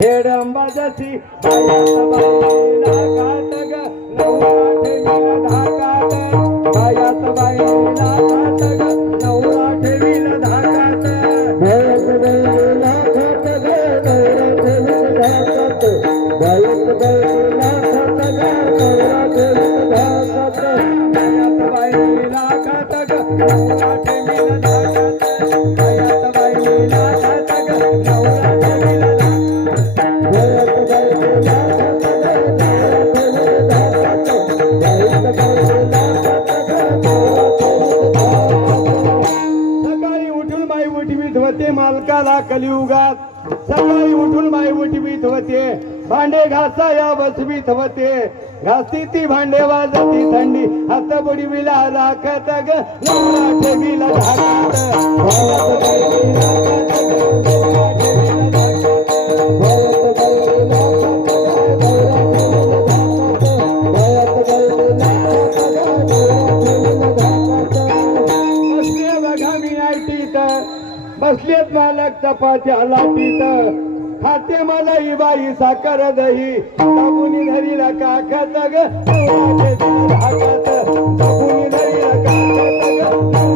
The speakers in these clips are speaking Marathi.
हेडंबाजसी बाईला घात ग नवरा ठेवील धाकात बायात बाईला घात ग नवरा ठेवील धाकात बायात बाईला घात ग नवरा ठेवील धाकात बायात बाईला घात ग नवरा ठेवील धाकात बायात बाईला घात ग नवरा ठेवील धाकात बायात बाईला घात ग नवरा ठेवील सकाळी उठून बाई उठवीत होते मालकाला कलियुगात सकाळी उठून बाई उठवीत होते भांडे घासाया बसवीत होते घासती ती भांडे वाजती थंडी हात बुडविला राखत ग नवरा ठेवीला बसलेत मालक चपात्या लाटीत खाते मला ही बाई साखर दही दाबुनी धरीला काखत ग हाकत दाबुनी धरीला काखत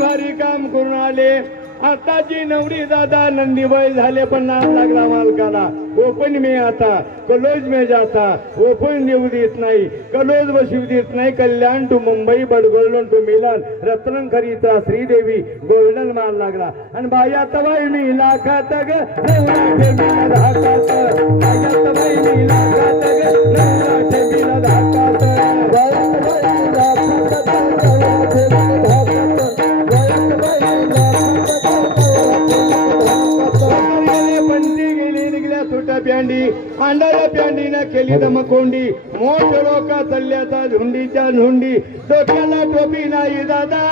भारी काम करून आले आताची नवरी दादा नंदीबाई झाले पण नाम लागला मालकाला ओपन में आता कलोज में जाता ओपन देऊ देत नाही कलोज बसू देत नाही कल्याण टू मुंबई बडगोल्डन टू मिलन रत्न खरीचा श्रीदेवी गोल्डन माल लागला आणि बाया तबाई मी लाखात ग बाया तबाई मी लाखात ग प्यांडी अंडाया प्यांडीनं केली दमकोंडी मोठ लोका चालल्याचा झुंडीच्या झुंडी डोक्याला टोपी नाही दादा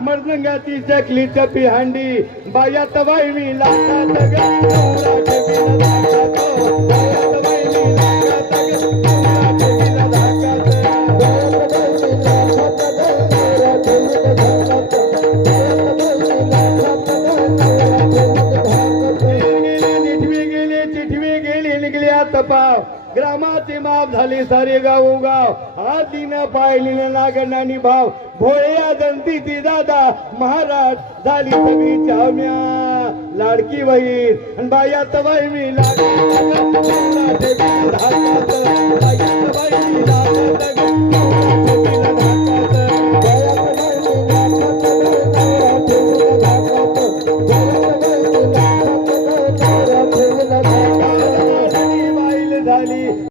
मर्दंगाची चकली चपी हांडी बाया तबाई मी लाखात ग नवरा ठेवीला धाकात बाया तबाई मी लाखात ग नवरा ठेवीला धाकात तपाव ग्रामाची माप झाली सारे गाव आधी न पाहिली नागणानी भाव भोळ्या दंतीची दादा महाराज झाली सगळी चाव्या लाडकी बहीण आणि बाया तबाई मी